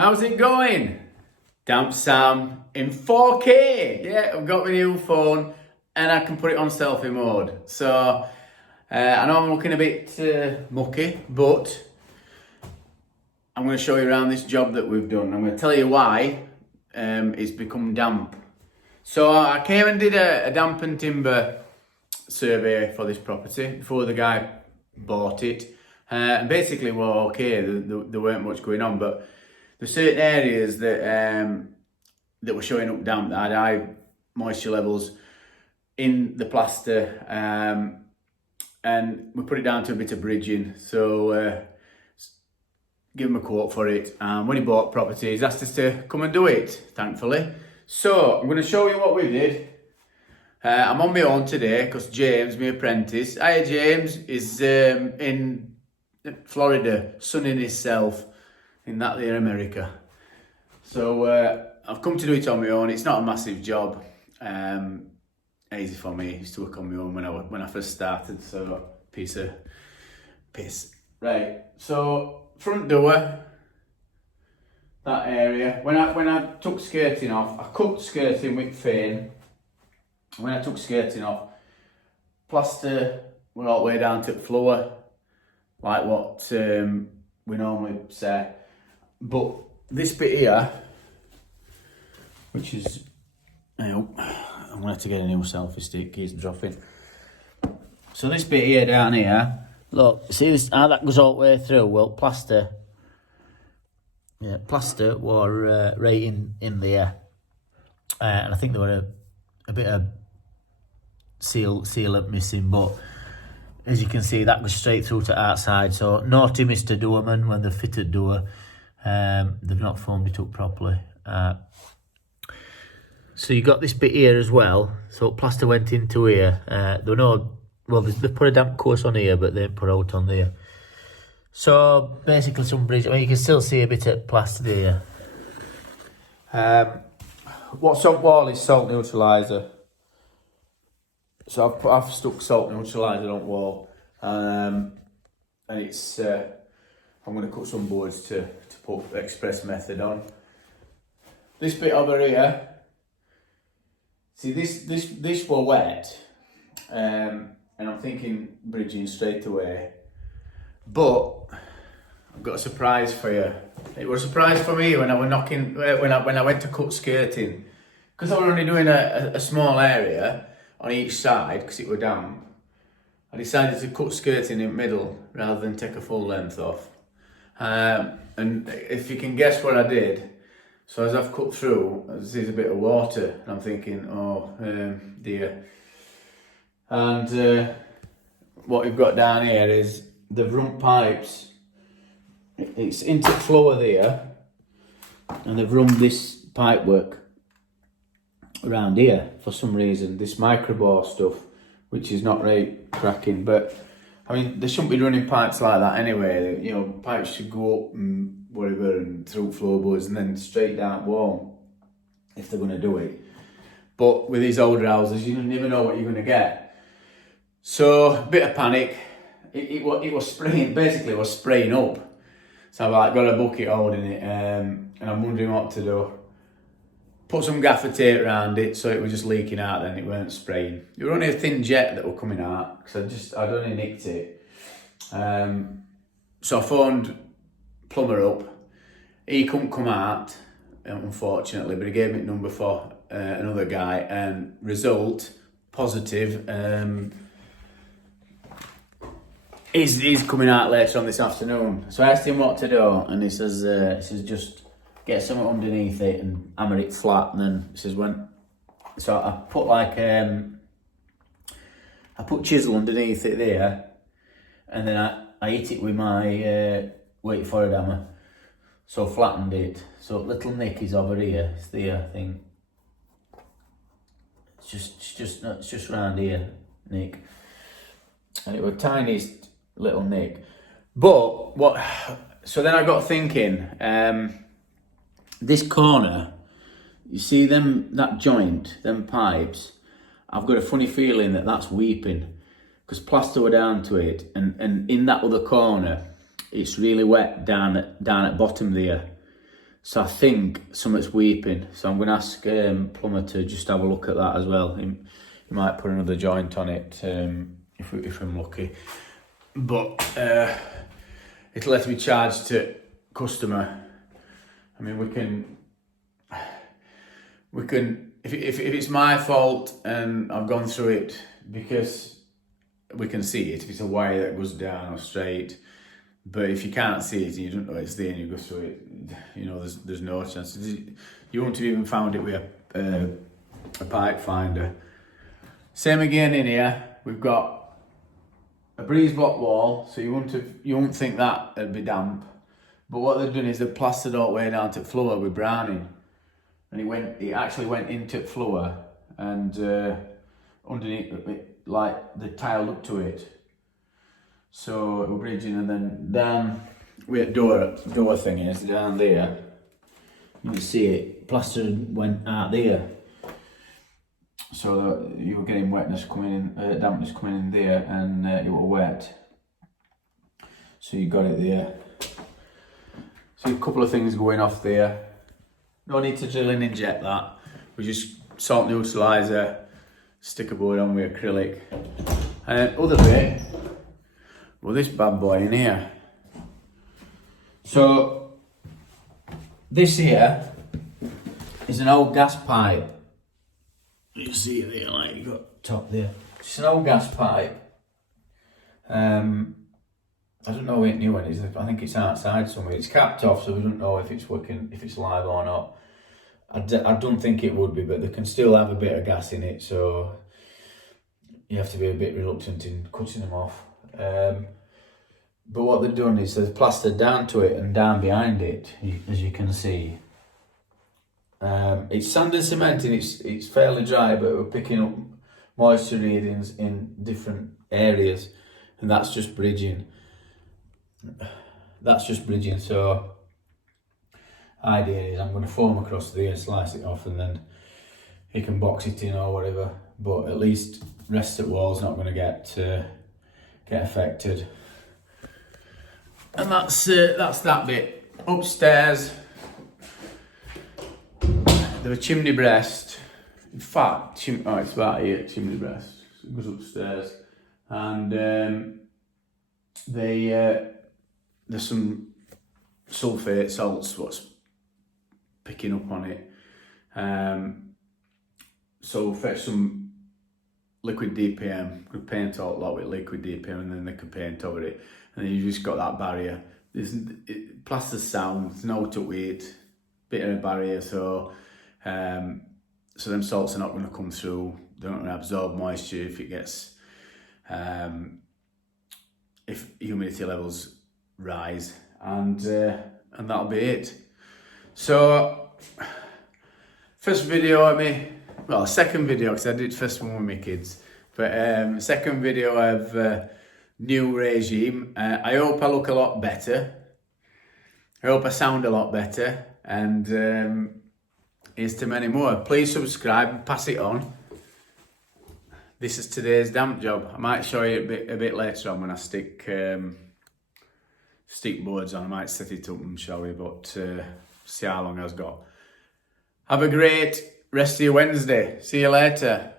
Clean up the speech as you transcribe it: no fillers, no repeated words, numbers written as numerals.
How's it going? Damp Sam in 4K. Yeah, I've got my new phone and I can put it on selfie mode. So I know I'm looking a bit mucky, but I'm going to show you around this job that we've done. I'm going to tell you why it's become damp. So I came and did a damp and timber survey for this property before the guy bought it. And basically we're okay, there weren't much going on, but there's certain areas that that were showing up damp, that had high moisture levels in the plaster, and we put it down to a bit of bridging. So give him a quote for it, and when he bought property he's asked us to come and do it, thankfully. So I'm going to show you what we did. I'm on my own today because James, my apprentice, hi James, is in Florida, sunning himself in that there America. So I've come to do it on my own. It's not a massive job. Easy for me. I used to work on my own when I first started. So piece of piss. Right. So front door, that area. When I took skirting off, I cut skirting with Fane. When I took skirting off, plaster went all the way down to the floor, like what we normally say. But this bit here, which is, I'm gonna have to get a new selfie stick, keeps dropping. So this bit here down here, look, see this, how that goes all the way through? Well, plaster were right in there, and I think there were a bit of sealant missing, but as you can see, that goes straight through to outside. So naughty Mr. Doorman, when they fitted door, they've not formed it up properly. So you got this bit here as well. So plaster went into here. They put a damp course on here, but they put out on there. So basically some bridge. I mean, you can still see a bit of plaster there. What's on wall is salt neutralizer. So I've stuck salt neutralizer on wall, and it's I'm going to cut some boards to put express method on. This bit over here, see this were wet, and I'm thinking bridging straight away, but I've got a surprise for you. It was a surprise for me when I went to cut skirting, because I was only doing a small area on each side because it were damp. I decided to cut skirting in the middle rather than take a full length off. And if you can guess what I did, so as I've cut through, there's a bit of water, and I'm thinking, oh dear. And what we've got down here is they've run pipes. It's into the floor there, and they've run this pipe work around here for some reason, this microbore stuff, which is not right cracking. But I mean, they shouldn't be running pipes like that anyway. You know, pipes should go up and whatever and through floorboards and then straight down wall if they're going to do it. But with these older houses, you never know what you're going to get. So a bit of panic. It was spraying. Basically, it was spraying up. So I've like got a bucket holding it, and I'm wondering what to do. Put some gaffer tape around it so it was just leaking out, then it weren't spraying. It was only a thin jet that were coming out because I'd only nicked it. So I phoned plumber up. He couldn't come out, unfortunately, but he gave me a number for another guy, and result positive. He's coming out later on this afternoon. So I asked him what to do, and he says just get something underneath it and hammer it flat, and then it says when. So I put I put chisel underneath it there, and then I hit it with my weight forward hammer, so flattened it. So little nick is over here. It's there, I think. It's just round here, nick, and it was tiniest little nick. But what? So then I got thinking. This corner, you see that joint, them pipes, I've got a funny feeling that that's weeping, because plaster were down to it, and in that other corner, it's really wet down at bottom there. So I think something's weeping. So I'm going to ask plumber to just have a look at that as well. He might put another joint on it if I'm lucky. But it'll let me charge to customer. I mean, we can if it's my fault and I've gone through it, because we can see it if it's a wire that goes down or straight. But if you can't see it and you don't know it's there and you go through it, you know, there's no chance. You wouldn't have even found it with a pipe finder. Same again in here. We've got a breeze block wall, so you wouldn't think that it'd be damp. But what they've done is they've plastered all the way down to the floor with browning, and it actually went into the floor, and underneath, like the tiled up to it. So we're bridging, and then down where the door thing is down there. You can see it plastered went out there, so that you were getting wetness coming in, dampness coming in there, and it was wet. So you got it there. So a couple of things going off there. No need to drill and inject that. We just salt neutralizer, sticker board on with acrylic, and then other bit. Well, this bad boy in here. So this here is an old gas pipe. You can see it there, like you got top there. It's an old gas pipe. I don't know what new one is. I think it's outside somewhere. It's capped off, so we don't know if it's working, if it's live or not. I don't think it would be, but they can still have a bit of gas in it, so you have to be a bit reluctant in cutting them off. But what they've done is they've plastered down to it and down behind it, as you can see. It's sand and cement, and it's fairly dry, but we're picking up moisture readings in different areas, and that's just bridging. So idea is I'm going to foam across there, slice it off, and then you can box it in or whatever. But at least rest of the wall's not going to get affected. And that's that bit. Upstairs, the chimney breast. In fact, it's about here, chimney breast. It goes upstairs, and there's some sulfate salts what's picking up on it. So fetch some liquid DPM. We paint all lot with liquid DPM, and then they can paint over it. And then you just got that barrier. Plaster's sound, there's no to it, bit of a barrier, so them salts are not going to come through. They're not going to absorb moisture if it gets, if humidity levels rise, and that'll be it. So first video second video, because I did first one with my kids, but second video of new regime. I hope I look a lot better. I hope I sound a lot better, and here's to many more. Please subscribe and pass it on. This is today's damp job. I might show you a bit later on when I stick boards on. I might set it up and show you, but see how long I've got. Have a great rest of your Wednesday. See you later.